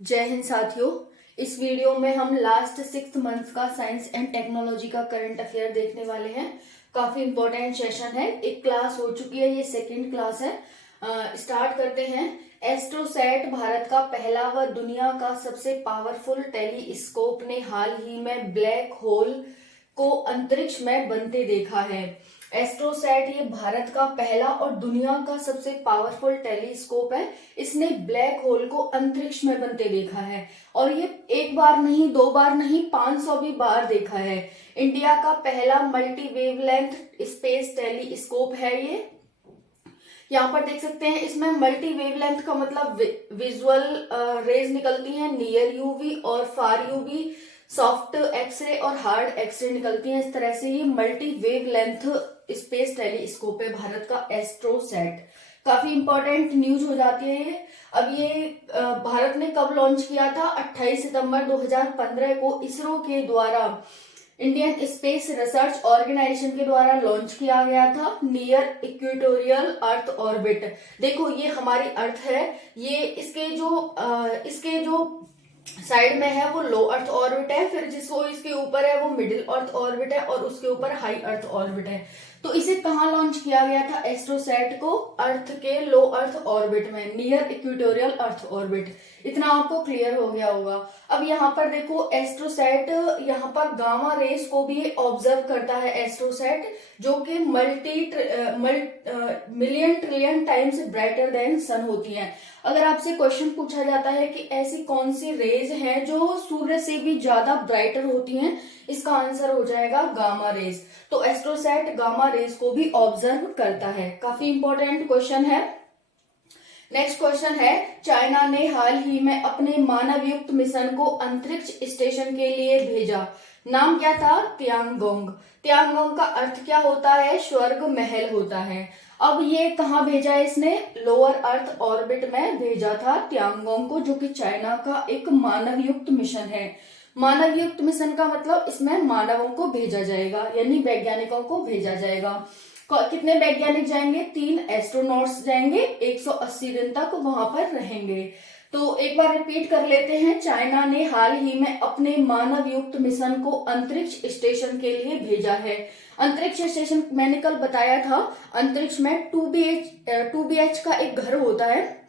जय हिंद साथियों। इस वीडियो में हम लास्ट 6 मंथ्स का साइंस एंड टेक्नोलॉजी का करंट अफेयर देखने वाले हैं। काफी इंपॉर्टेंट सेशन है। एक क्लास हो चुकी है, ये सेकंड क्लास है। स्टार्ट करते हैं। एस्ट्रोसैट भारत का पहला व दुनिया का सबसे पावरफुल टेलीस्कोप ने हाल ही में ब्लैक होल को अंतरिक्ष में बनते देखा है। एस्ट्रोसैट ये भारत का पहला और दुनिया का सबसे पावरफुल टेलीस्कोप है। इसने ब्लैक होल को अंतरिक्ष में बनते देखा है और ये एक बार नहीं, दो बार नहीं, 500 भी बार देखा है। इंडिया का पहला मल्टी वेवलेंथ स्पेस टेलीस्कोप है ये। यहाँ पर देख सकते हैं, इसमें मल्टी वेवलेंथ का मतलब विजुअल रेज निकलती हैं, नियर यूवी और फार यूवी, सॉफ्ट एक्सरे और हार्ड एक्सरे निकलती हैं। इस तरह से ये मल्टी वेवलेंथ स्पेस टेलीस्कोप है भारत का एस्ट्रोसैट। काफी इंपॉर्टेंट न्यूज हो जाती है ये। अब ये भारत ने कब लॉन्च किया था? 28 सितंबर 2015 को इसरो के द्वारा, इंडियन स्पेस रिसर्च ऑर्गेनाइजेशन के द्वारा लॉन्च किया गया था। नियर इक्वेटोरियल अर्थ ऑर्बिट, देखो ये हमारी अर्थ है, ये इसके जो साइड में है वो लो अर्थ ऑर्बिट है, फिर जिसको इसके ऊपर है वो मिडिल अर्थ ऑर्बिट है और उसके ऊपर हाई अर्थ ऑर्बिट है। तो इसे कहाँ लॉन्च किया गया था? एस्ट्रोसैट को अर्थ के लो अर्थ ऑर्बिट में, नियर इक्वेटोरियल अर्थ ऑर्बिट। इतना आपको क्लियर हो गया होगा। अब यहाँ पर देखो, एस्ट्रोसैट यहाँ पर गामा रेस को भी ऑब्जर्व करता है एस्ट्रोसैट, जो कि million trillion times brighter than sun होती हैं। अगर आपसे क्वेश्चन पूछा जाता है कि ऐसी कौन सी रेज हैं जो सूर्य से भी ज्यादा ब्राइटर होती हैं, इसका आंसर हो जाएगा गामा रेज। तो एस्ट्रोसैट गामा रेज को भी ऑब्जर्व करता है। काफी इंपॉर्टेंट क्वेश्चन है। नेक्स्ट क्वेश्चन है, चाइना ने हाल ही में अपने मानव युक्त मिशन को अंतरिक्ष स्टेशन के लिए भेजा। नाम क्या था? तियांगोंग। तियांगोंग का अर्थ क्या होता है? स्वर्ग महल होता है। अब ये कहाँ भेजा है इसने? लोअर अर्थ ऑर्बिट में भेजा था तियांगोंग को, जो कि चाइना का एक मानव युक्त मिशन है। मानव युक्त मिशन का मतलब इसमें मानवों को भेजा जाएगा, यानी वैज्ञानिकों को भेजा जाएगा। कितने वैज्ञानिक जाएंगे? 3 एस्ट्रोनॉट्स जाएंगे, 180 दिन तक वहां पर रहेंगे। तो एक बार रिपीट कर लेते हैं। चाइना ने हाल ही में अपने मानव युक्त मिशन को अंतरिक्ष स्टेशन के लिए भेजा है। अंतरिक्ष स्टेशन मैंने कल बताया था, अंतरिक्ष में 2BH का एक घर होता है,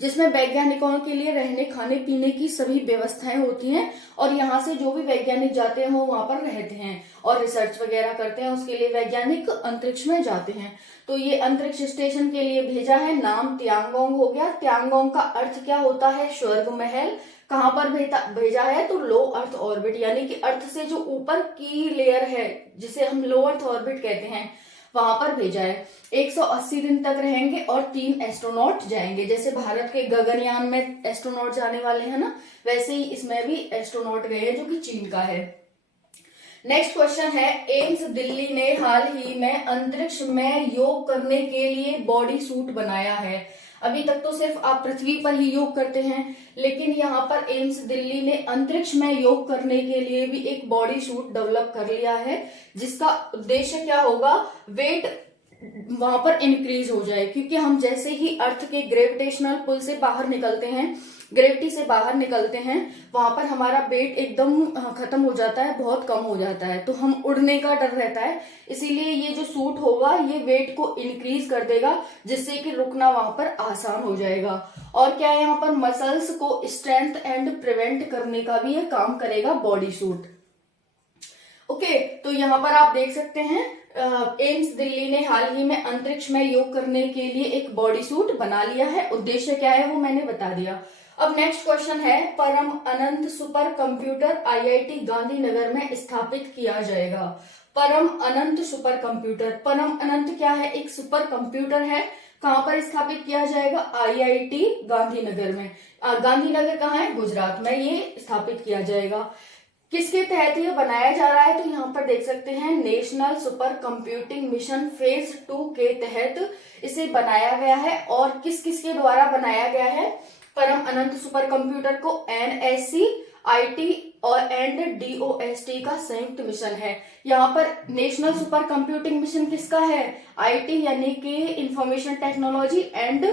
जिसमें वैज्ञानिकों के लिए रहने, खाने पीने की सभी व्यवस्थाएं होती हैं और यहाँ से जो भी वैज्ञानिक जाते हैं वो वहां पर रहते हैं और रिसर्च वगैरह करते हैं। उसके लिए वैज्ञानिक अंतरिक्ष में जाते हैं। तो ये अंतरिक्ष स्टेशन के लिए भेजा है। नाम तियांगोंग हो गया। तियांगोंग का अर्थ क्या होता है? स्वर्ग महल। कहाँ पर भेजा है? तो लो अर्थ ऑर्बिट, यानी कि अर्थ से जो ऊपर की लेयर है, जिसे हम लो अर्थ ऑर्बिट कहते हैं, वहां पर भेजा है। 180 दिन तक रहेंगे और 3 एस्ट्रोनॉट जाएंगे। जैसे भारत के गगनयान में एस्ट्रोनॉट जाने वाले हैं ना, वैसे ही इसमें भी एस्ट्रोनॉट गए हैं, जो कि चीन का है। नेक्स्ट क्वेश्चन है, एम्स दिल्ली ने हाल ही में अंतरिक्ष में योग करने के लिए बॉडी सूट बनाया है। अभी तक तो सिर्फ आप पृथ्वी पर ही योग करते हैं, लेकिन यहाँ पर एम्स दिल्ली ने अंतरिक्ष में योग करने के लिए भी एक बॉडी सूट डेवलप कर लिया है, जिसका उद्देश्य क्या होगा? वेट वहां पर इंक्रीज हो जाए, क्योंकि हम जैसे ही अर्थ के ग्रेविटेशनल पुल से बाहर निकलते हैं, ग्रेविटी से बाहर निकलते हैं, वहां पर हमारा वेट एकदम खत्म हो जाता है, बहुत कम हो जाता है, तो हम उड़ने का डर रहता है। इसीलिए ये जो सूट होगा ये वेट को इंक्रीज कर देगा, जिससे कि रुकना वहां पर आसान हो जाएगा। और क्या है, यहाँ पर मसल्स को स्ट्रेंथ एंड प्रिवेंट करने का भी ये काम करेगा बॉडी सूट। ओके, तो यहाँ पर आप देख सकते हैं, एम्स दिल्ली ने हाल ही में अंतरिक्ष में योग करने के लिए एक बॉडी सूट बना लिया है। उद्देश्य क्या है वो मैंने बता दिया। अब नेक्स्ट क्वेश्चन है, परम अनंत सुपर कंप्यूटर IIT गांधीनगर में स्थापित किया जाएगा। परम अनंत सुपर कंप्यूटर, परम अनंत क्या है? एक सुपर कंप्यूटर है। कहां पर स्थापित किया जाएगा? IIT गांधीनगर में। गांधीनगर कहाँ है? गुजरात में ये स्थापित किया जाएगा। किसके तहत ये बनाया जा रहा है? तो यहाँ पर देख सकते हैं, national super computing mission phase 2 के तहत इसे बनाया गया है। और किस किस के द्वारा बनाया गया है? परम अनंत सुपर कंप्यूटर को NSC, IT और DOST का संयुक्त मिशन है। यहाँ पर नेशनल सुपर कंप्यूटिंग मिशन किसका है? IT यानी कि information technology and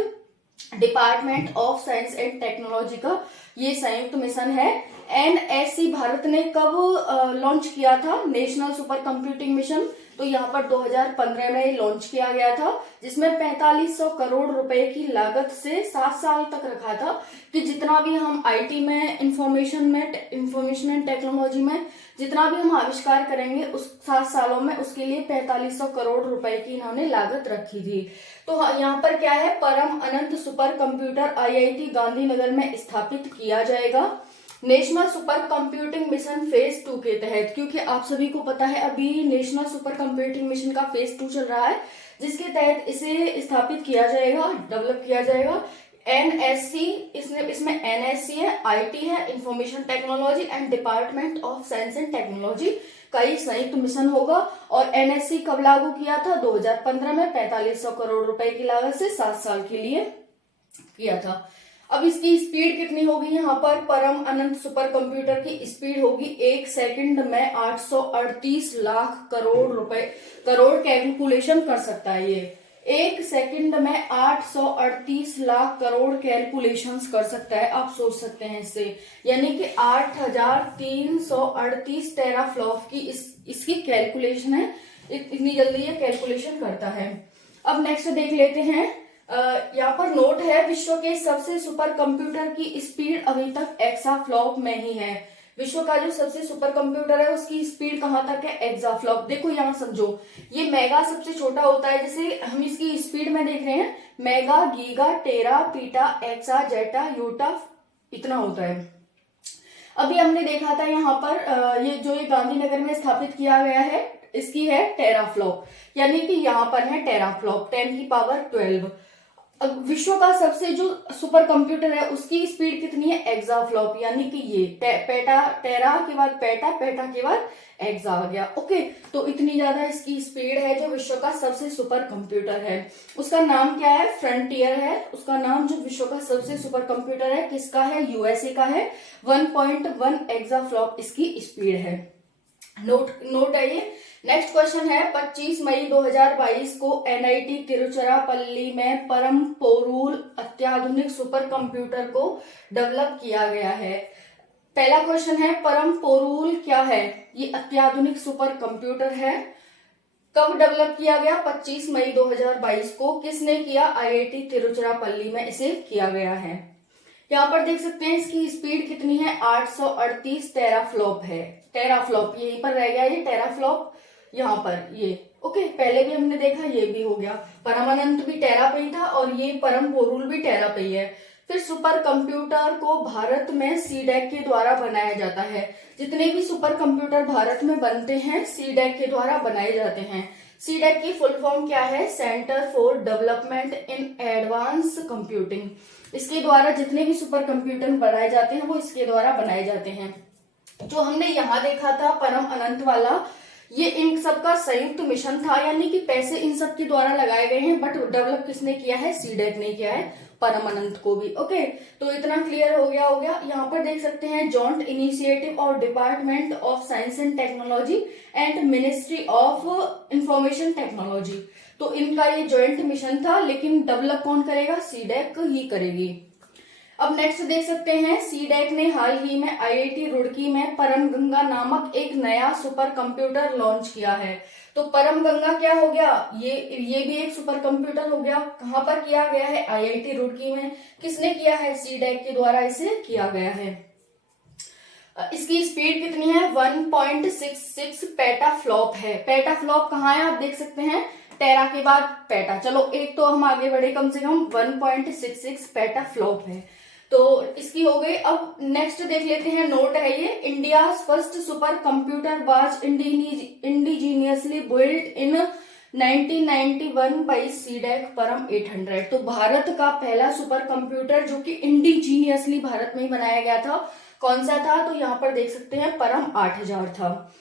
department of science and technology का ये संयुक्त मिशन है। एनएससी भारत ने कब लॉन्च किया था नेशनल सुपर कंप्यूटिंग मिशन? तो यहाँ पर 2015 में लॉन्च किया गया था, जिसमें 4500 करोड़ रुपए की लागत से 7 साल तक रखा था कि जितना भी हम आईटी में, इंफॉर्मेशन एंड टेक्नोलॉजी में जितना भी हम आविष्कार करेंगे उस 7 सालों में उसके लिए 4500 करोड़ रुपए की इन्होंने लागत रखी थी। तो यहाँ पर क्या है, परम अनंत सुपर कंप्यूटर आईआईटी गांधीनगर में स्थापित किया जाएगा national super computing mission phase 2 के तहत। क्योंकि आप सभी को पता है अभी नेशनल सुपर कंप्यूटिंग मिशन का फेज 2 चल रहा है, जिसके तहत इसे स्थापित किया जाएगा, डेवलप किया जाएगा। एनएससी, इसमें एनएससी है, आईटी है, information technology and department of science and technology का एक संयुक्त मिशन होगा। और एनएससी कब लागू किया था? 2015 में 4500 करोड़ रुपए की लागत से 7 साल के लिए किया था। अब इसकी स्पीड कितनी होगी? यहाँ पर परम अनंत सुपर कंप्यूटर की स्पीड होगी 1 सेकंड में 838 लाख करोड़ कैलकुलेशन कर सकता है। ये 1 सेकंड में 838 लाख करोड़ कैलकुलेशंस कर सकता है। आप सोच सकते हैं इससे, यानी कि 8338 टेराफ्लॉप की इसकी कैलकुलेशन है। इतनी जल्दी ये कैलकुलेशन करता है। अब नेक्स्ट देख लेते हैं। यहाँ पर नोट है, विश्व के सबसे सुपर कंप्यूटर की स्पीड अभी तक एक्साफ्लॉप में ही है। विश्व का जो सबसे सुपर कंप्यूटर है उसकी स्पीड कहां तक है? एक्साफ्लॉप। देखो यहाँ समझो, ये मेगा सबसे छोटा होता है, जैसे हम इसकी स्पीड में देख रहे हैं, मेगा, गीगा, टेरा, पीटा, एक्सा, जेटा, यूटा, इतना होता है। अभी हमने देखा था यहाँ पर ये गांधीनगर में स्थापित किया गया है, इसकी है टेराफ्लॉप, यानी कि यहाँ पर है टेराफ्लॉप 10⁻12। विश्व का सबसे जो सुपर कंप्यूटर है उसकी स्पीड कितनी है? एक्साफ्लॉप, यानी कि ये टेरा के बाद पेटा के बाद एक्सा आ गया। ओके, तो इतनी ज्यादा इसकी स्पीड है जो विश्व का सबसे सुपर कंप्यूटर है। उसका नाम क्या है? फ्रंटियर है उसका नाम। जो विश्व का सबसे सुपर कंप्यूटर है किसका है? यूएसए का है। 1.1 एक्साफ्लॉप इसकी स्पीड है। नोट है ये। नेक्स्ट क्वेश्चन है, 25 मई 2022 को एनआईटी तिरुचिरापल्ली में परम पोरूल अत्याधुनिक सुपर कंप्यूटर को डेवलप किया गया है। पहला क्वेश्चन है, परम पोरूल क्या है? ये अत्याधुनिक सुपर कंप्यूटर है। कब डेवलप किया गया? 25 मई 2022 को। किसने किया? आईआईटी तिरुचिरापल्ली में इसे किया गया है। यहाँ पर देख सकते हैं इसकी स्पीड कितनी है? 838 टेराफ्लॉप है। टेराफ्लॉप यहीं पर रह गया, ये टेराफ्लॉप यहाँ पर ये। ओके, पहले भी हमने देखा, ये भी हो गया। परम अनंत भी टेरा पे ही था और ये परम पोरूल भी टेरा पे ही है। फिर सुपर कंप्यूटर को भारत में सीडेक के द्वारा बनाया जाता है। जितने भी सुपर कंप्यूटर भारत में बनते हैं सीडेक के द्वारा बनाए जाते हैं। सीडेक की फुल फॉर्म क्या है? Centre for development in advance computing. इसके द्वारा जितने भी सुपर कंप्यूटर बनाए जाते हैं वो इसके द्वारा बनाए जाते हैं। जो हमने यहाँ देखा था परम अनंत वाला, ये इन सबका संयुक्त मिशन था, यानी कि पैसे इन सब के द्वारा लगाए गए हैं, बट डेवलप किसने किया है? सीडेक ने किया है परम अनंत को भी। ओके, तो इतना क्लियर हो गया। यहाँ पर देख सकते हैं जॉइंट इनिशिएटिव और department of science and technology and ministry of information technology. तो इनका ये जॉइंट मिशन था, लेकिन डेवलप कौन करेगा? सीडेक ही करेगी। अब नेक्स्ट देख सकते हैं, सीडेक ने हाल ही में आईआईटी रुड़की में परम गंगा नामक एक नया सुपर कंप्यूटर लॉन्च किया है। तो परम गंगा क्या हो गया? ये भी एक सुपर कंप्यूटर हो गया। कहाँ पर किया गया है? आईआईटी रुड़की में। किसने किया है? सीडेक के द्वारा इसे किया गया है। इसकी स्पीड कितनी है? 1.66 पेटाफ्लॉप है। पेटाफ्लॉप कहाँ है? आप देख सकते हैं, टेरा के बाद पेटा। चलो एक तो हम आगे बढ़े, कम से कम 1.66 पेटाफ्लॉप है, तो इसकी हो गई। अब नेक्स्ट देख लेते हैं, नोट है ये, India first super computer was indigenously built in 1991 by CDAC परम 800। तो भारत का पहला सुपर कंप्यूटर जो कि इंडिजीनियसली भारत में ही बनाया गया था, कौन सा था? तो यहाँ पर देख सकते हैं परम 8000 था।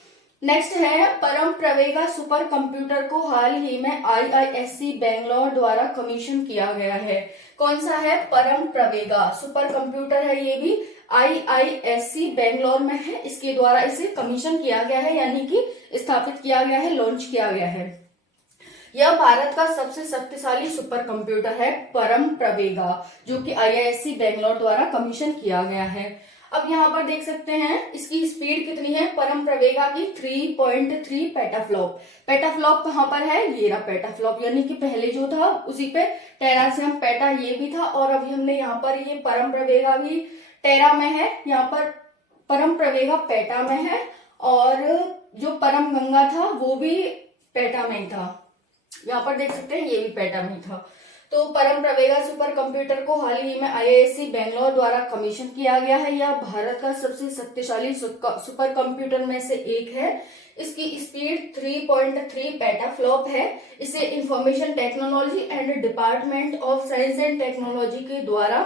नेक्स्ट है, परम प्रवेगा सुपर कंप्यूटर को हाल ही में आईआईएससी बेंगलोर द्वारा कमीशन किया गया है। कौन सा है? परम प्रवेगा सुपर कंप्यूटर है, ये भी आईआईएससी बेंगलोर में है, इसके द्वारा इसे कमीशन किया गया है, यानी कि स्थापित किया गया है, लॉन्च किया गया है। यह भारत का सबसे शक्तिशाली सुपर कंप्यूटर है परम प्रवेगा, जो कि IISc बेंगलोर द्वारा कमीशन किया गया है। अब यहाँ पर देख सकते हैं इसकी स्पीड कितनी है परम प्रवेगा की, 3.3 पेटाफ्लॉप। पेटाफ्लॉप कहाँ पर है, ये रहा पेटाफ्लॉप, यानी कि पहले जो था उसी पे टेरा से हम पेटा ये भी था, और अभी हमने यहाँ पर ये परम प्रवेगा भी टेरा में है, यहाँ पर परम प्रवेगा पेटा में है, और जो परम गंगा था वो भी पेटा में ही था। यहाँ पर देख सकते हैं ये भी पेटा में ही था। तो परम प्रवेगा सुपर कंप्यूटर को हाल ही में IISc बेंगलोर द्वारा कमीशन किया गया है। यह भारत का सबसे शक्तिशाली सुपर कंप्यूटर में से एक है। इसकी स्पीड 3.3 पेटाफ्लॉप है। इसे information technology and department of science and technology के द्वारा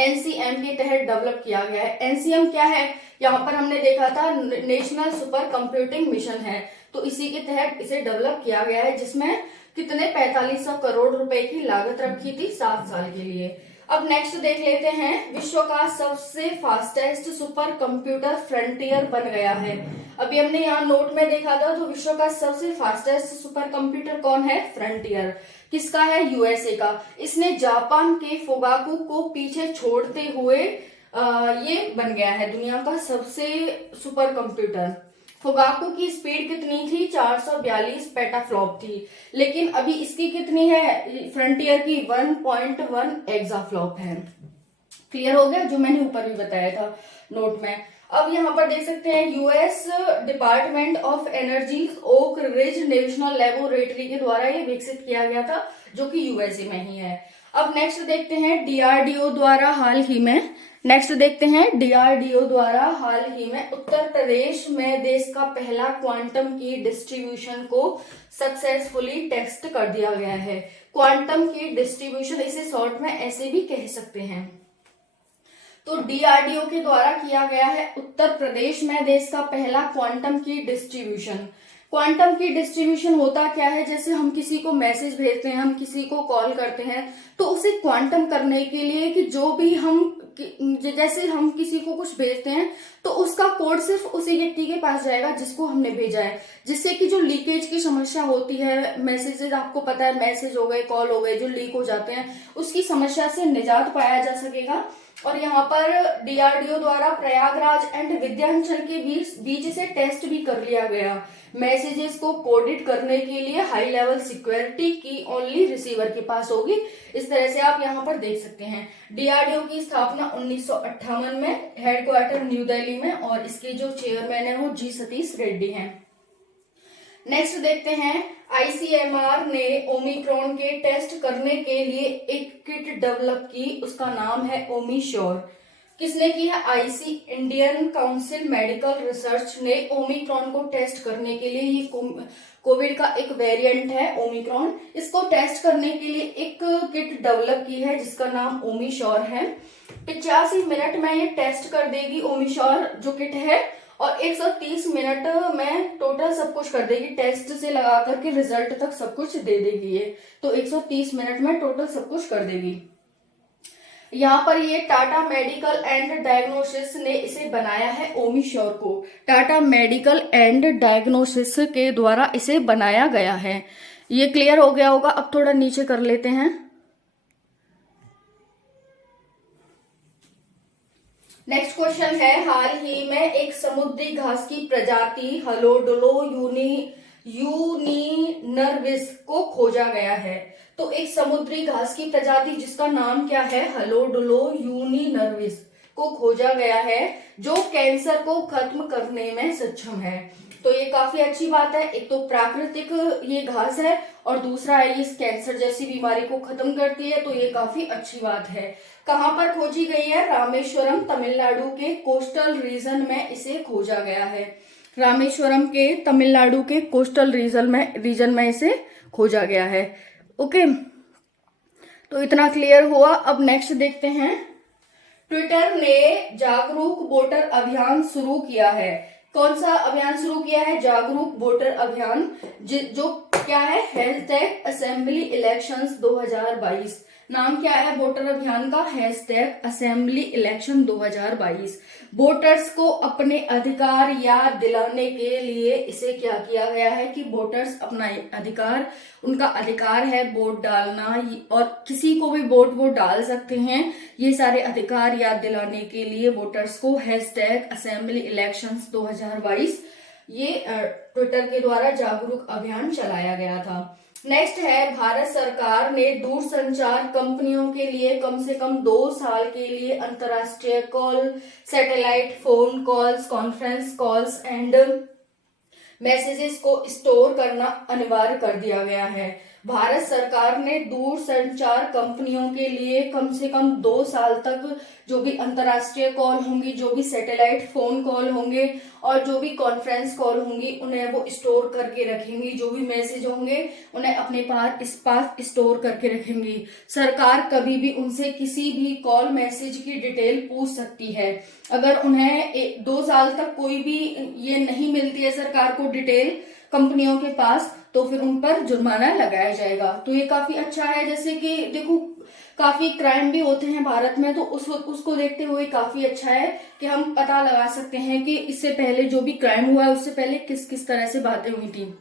NCM के तहत डेवलप किया गया है। NCM क्या है, यहाँ पर हमने देखा था नेशनल सुपर कंप्यूटिंग मिशन है, तो इसी के तहत इसे डेवलप किया गया है, जिसमें कितने 4500 करोड़ रुपए की लागत रखी थी 7 साल के लिए। अब नेक्स्ट देख लेते हैं, विश्व का सबसे फास्टेस्ट सुपर कंप्यूटर फ्रंटियर बन गया है। अभी हमने यहाँ नोट में देखा था, तो विश्व का सबसे फास्टेस्ट सुपर कंप्यूटर कौन है, फ्रंटियर। किसका है, USA का। इसने जापान के फुगाकू को पीछे छोड़ते हुए ये बन गया है दुनिया का सबसे सुपर कंप्यूटर। फुगाकू की स्पीड कितनी थी, 442 पेटाफ्लॉप थी, लेकिन अभी इसकी कितनी है, फ्रंटियर की 1.1 एक्साफ्लॉप है। क्लियर हो गया, जो मैंने ऊपर भी बताया था नोट में। अब यहाँ पर देख सकते हैं US department of energy Oak Ridge national laboratory के द्वारा ये विकसित किया गया था, जो कि USA में ही है। अब नेक्स्ट देखते हैं DRDO द्वारा हाल ही में उत्तर प्रदेश में देश का पहला क्वांटम की डिस्ट्रीब्यूशन को सक्सेसफुली टेस्ट कर दिया गया है। क्वांटम की डिस्ट्रीब्यूशन, इसे शॉर्ट में ऐसे भी कह सकते हैं। तो DRDO के द्वारा किया गया है उत्तर प्रदेश में देश का पहला क्वांटम की डिस्ट्रीब्यूशन। क्वांटम की डिस्ट्रीब्यूशन होता क्या है, जैसे हम किसी को मैसेज भेजते हैं, हम किसी को कॉल करते हैं, तो उसे क्वांटम करने के लिए कि जो भी जैसे हम किसी को कुछ भेजते हैं तो उसका कोड सिर्फ उसी व्यक्ति के पास जाएगा जिसको हमने भेजा है, जिससे कि जो लीकेज की समस्या होती है, मैसेजेस आपको पता है, मैसेज हो गए, कॉल हो गए, जो लीक हो जाते हैं, उसकी समस्या से निजात पाया जा सकेगा। और यहाँ पर DRDO द्वारा प्रयागराज एंड विंध्याचल के बीच से टेस्ट भी कर लिया गया। मैसेजेस को कोडेड करने के लिए हाई लेवल सिक्योरिटी की ओनली रिसीवर के पास होगी। इस तरह से आप यहाँ पर देख सकते हैं। DRDO की स्थापना 1958 में, हेडक्वार्टर न्यू दिल्ली में, और इसके जो चेयरमैन है वो G सतीश रेड्डी हैं। नेक्स्ट देखते हैं, ICMR ने ओमिक्रॉन के टेस्ट करने के लिए एक किट डेवलप की, उसका नाम है ओमिश्योर। किसने की है, इंडियन काउंसिल मेडिकल रिसर्च ने ओमिक्रॉन को टेस्ट करने के लिए, ये कोविड का एक वेरिएंट है ओमिक्रॉन, इसको टेस्ट करने के लिए एक किट डेवलप की है जिसका नाम ओमिश्योर है। 85 मिनट में ये टेस्ट कर देगी ओमिश्योर जो किट है, और 130 मिनट में टोटल सब कुछ कर देगी, टेस्ट से लगा करके रिजल्ट तक सब कुछ दे देगी ये। तो 130 मिनट में टोटल सब कुछ कर देगी। यहाँ पर ये टाटा मेडिकल एंड डायग्नोसिस ने इसे बनाया है ओमिश्योर को। टाटा मेडिकल एंड डायग्नोसिस के द्वारा इसे बनाया गया है। ये क्लियर हो गया होगा। अब थोड़ा नीचे कर लेते हैं। नेक्स्ट क्वेश्चन है, हाल ही में एक समुद्री घास की प्रजाति हलोडोलो यूनिनर्विस को खोजा गया है। तो एक समुद्री घास की प्रजाति जिसका नाम क्या है, हलोडोलो यूनिनर्विस को खोजा गया है, जो कैंसर को खत्म करने में सक्षम है। तो ये काफी अच्छी बात है। एक तो प्राकृतिक ये घास है, और दूसरा है ये कैंसर जैसी बीमारी को खत्म करती है, तो ये काफी अच्छी बात है। कहाँ पर खोजी गई है, रामेश्वरम तमिलनाडु के कोस्टल रीजन में इसे खोजा गया है। रामेश्वरम के तमिलनाडु के कोस्टल रीजन में इसे खोजा गया है। ओके, तो इतना क्लियर हुआ। अब नेक्स्ट देखते हैं, ट्विटर ने जागरूक वोटर अभियान शुरू किया है। कौन सा अभियान शुरू किया है, जागरूक वोटर अभियान, जो क्या है, #असेंबली इलेक्शंस 2022 नाम क्या है वोटर अभियान का? #Assembly election 2022। वोटर्स को अपने अधिकार याद दिलाने के लिए इसे क्या किया गया है कि वोटर्स अपना अधिकार, उनका अधिकार है वोट डालना, और किसी को भी वोट डाल सकते हैं। ये सारे अधिकार याद दिलाने के लिए वोटर्स को #असेंबली इलेक्शंस 2022 ये ट्विटर के द्वारा जागरूक अभियान चलाया गया था। नेक्स्ट है, भारत सरकार ने दूरसंचार कंपनियों के लिए कम से कम 2 साल के लिए अंतर्राष्ट्रीय call, satellite phone calls, conference calls and messages को स्टोर करना अनिवार्य कर दिया गया है। भारत सरकार ने दूरसंचार कंपनियों के लिए कम से कम 2 साल तक जो भी अंतर्राष्ट्रीय कॉल होंगी, जो भी सैटेलाइट फोन कॉल होंगे और जो भी कॉन्फ्रेंस कॉल होंगी, उन्हें वो स्टोर करके रखेंगी। जो भी मैसेज होंगे उन्हें अपने पास स्टोर करके रखेंगी। सरकार कभी भी उनसे किसी भी कॉल मैसेज की डिटेल पूछ सकती है। अगर उन्हें 2 साल तक कोई भी ये नहीं मिलती है सरकार को डिटेल कंपनियों के पास, तो फिर उन पर जुर्माना लगाया जाएगा। तो ये काफी अच्छा है। जैसे कि देखो काफी क्राइम भी होते हैं भारत में, तो उसको देखते हुए काफी अच्छा है कि हम पता लगा सकते हैं कि इससे पहले जो भी क्राइम हुआ है उससे पहले किस किस तरह से बातें हुई थी।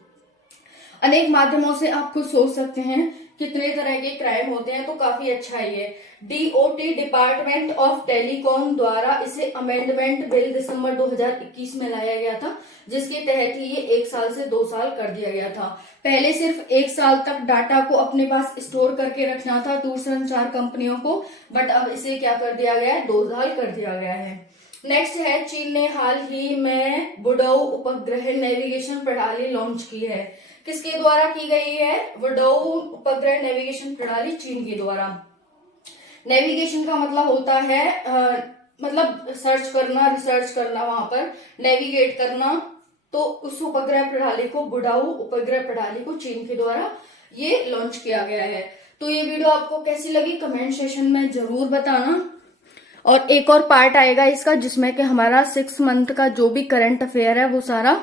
अनेक माध्यमों से आप खुद सोच सकते हैं कितने तरह के क्राइम होते हैं, तो काफी अच्छा है ये। DOT डिपार्टमेंट ऑफ टेलीकॉम द्वारा इसे अमेंडमेंट बिल दिसंबर 2021 में लाया गया था, जिसके तहत ही ये 1 साल से 2 साल कर दिया गया था। पहले सिर्फ 1 साल तक डाटा को अपने पास स्टोर करके रखना था दूरसंचार कंपनियों को, बट अब इसे क्या कर दिया गया है, 2 साल कर दिया गया है। नेक्स्ट है, चीन ने हाल ही में वुडोउ उपग्रह नेविगेशन प्रणाली लॉन्च की है। किसके द्वारा की गई है? वुडोउ उपग्रह नेविगेशन प्रणाली चीन के द्वारा। नेविगेशन का मतलब होता है मतलब सर्च करना, रिसर्च करना, वहां पर नेविगेट करना। तो उस उपग्रह प्रणाली को, वुडोउ उपग्रह प्रणाली को चीन के द्वारा ये लॉन्च किया गया है। तो ये वीडियो आपको कैसी लगी कमेंट सेशन में जरूर बताना। और एक और पार्ट आएगा इसका जिसमें कि हमारा 6 मंथ का जो भी करंट अफेयर है वो सारा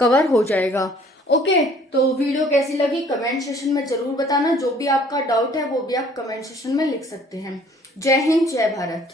कवर हो जाएगा। ओके, तो वीडियो कैसी लगी कमेंट सेशन में जरूर बताना। जो भी आपका डाउट है वो भी आप कमेंट सेशन में लिख सकते हैं। जय हिंद, जय भारत।